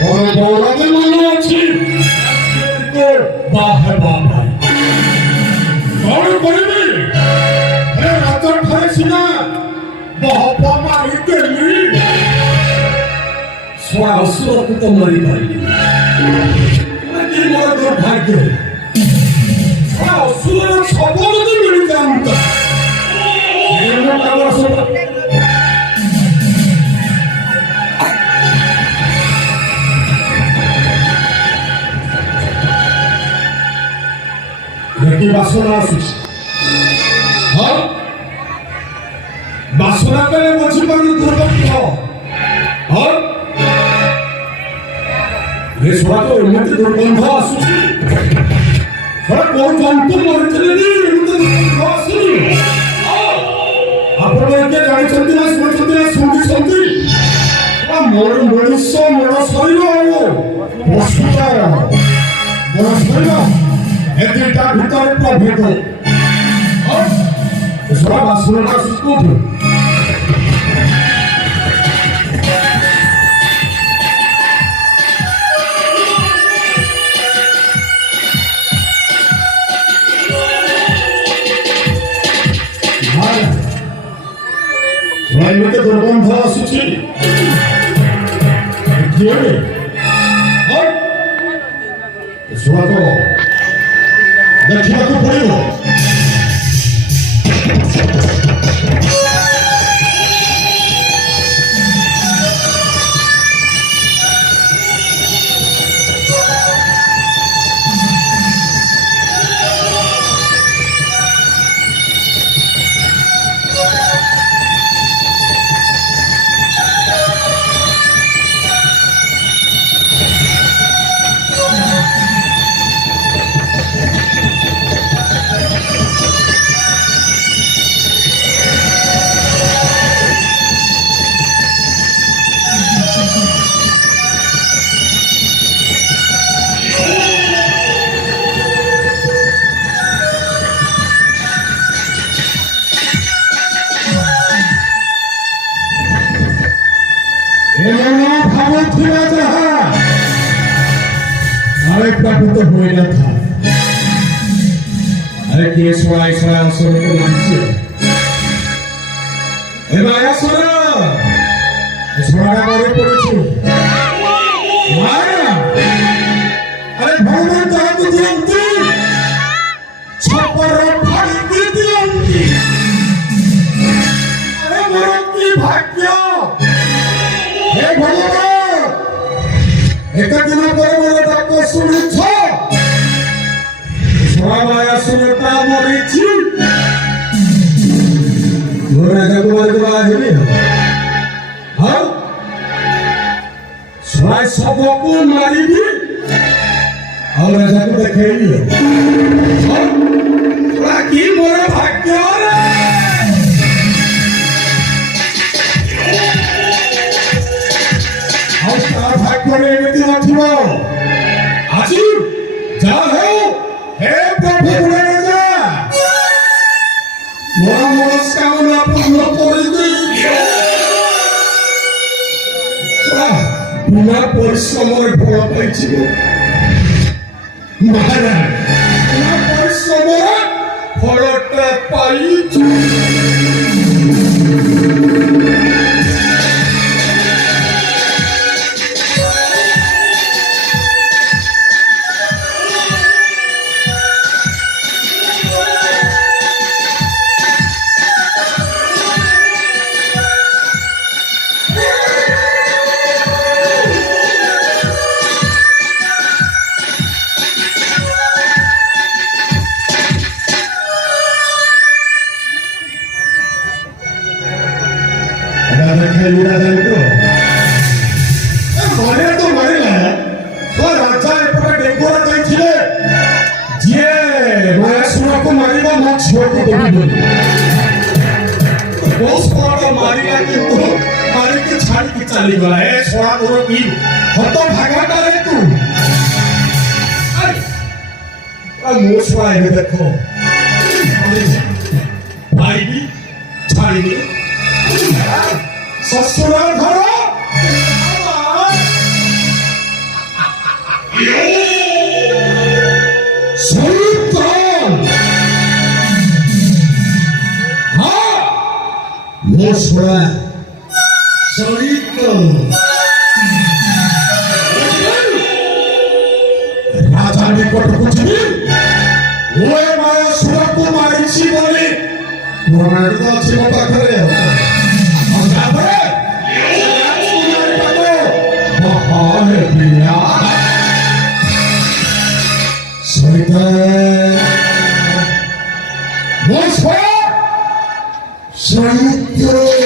বড় মনে আছে বাহে বাবা বড় করবি হে রাতর ঠারে সিনা বাবা মারি দেলি সোয়া অসুরକୁ ତ ମରି ପାରିଲି କି ମୋର ଦୁର୍ଭାଗ୍ୟ সোয়া অসুর সবল যদি ମିଳିଯାଆନ୍ତା ଆମର ସବୁ কি বাসনা আসুଛି ହଁ ବାସନା କଲେ ବୁଝିପାରୁନି ଦୁର୍ଗନ୍ଧ ହଁ ଏ ଛୁଆ ତ ଏମିତି ଦୁର୍ଗନ୍ଧ ଆସୁଛି ଛୁଆ କୋଉ ଜନ୍ତୁ ମରିଥିଲେ ଏମିତି ଦୁର୍ଗନ୍ଧ ଆସୁନି ଆପଣ କିଏ ଜାଣିଛନ୍ତି ନା ଶୁଣିଛନ୍ତି ନା ଶୁଣିଛନ୍ତି ମୋର ମଣିଷ ମୋର ଶରୀର ପଶୁଟା ମୋର ଶରୀର ଏ ଦୁଇଟା ଭିତରେ ପ୍ରଭେଦ ଛୁଆ ବାସନାଟା ଆସୁଛି କୋଉଠୁ ଏମିତି ଦୁର୍ଗନ୍ଧ ଆସୁଛି କିଏ ଛୁଆକୁ ଦେଖିବାକୁ ପଡ଼ିବ तो हुए न था अरे के सोया सोने को नाची ए माया सोना सोना का मारे पड़े माया अरे भगवान जहाँ तो दियंती छपर फाड़ी दी दियंती अरे मोर की भाग्य हे भगवान एक दिन पर मोर डाक सुनी छ माया सुनता मरीची मोरे जगो मारे बाजरी हां स्वाय सबको मारीबी और जगो देखेली हां तोरा की मोर भाग्य रे हां तार भाग्य रे एमिति नथिबो आजी जा हो हे प्रभु राजा मोर मनस्कामना पूर्ण कर दे बिना परिश्रम फल पाई महाराज बिना परिश्रम फलटा पाई चली गला ए सोना तोर की हतो भागाटा रे तू अरे मो सोना है देखो भाई भी छाड़ी ससुराल घर বসরা চরিত্র রাজা নিকট বুঝবি ওই মায়া সুরক্ষু মারিছি বলে পুরাণের তো আছে মতো করে তারপরে মহানে প্রিয়া সরিতা বসরা চরিত্র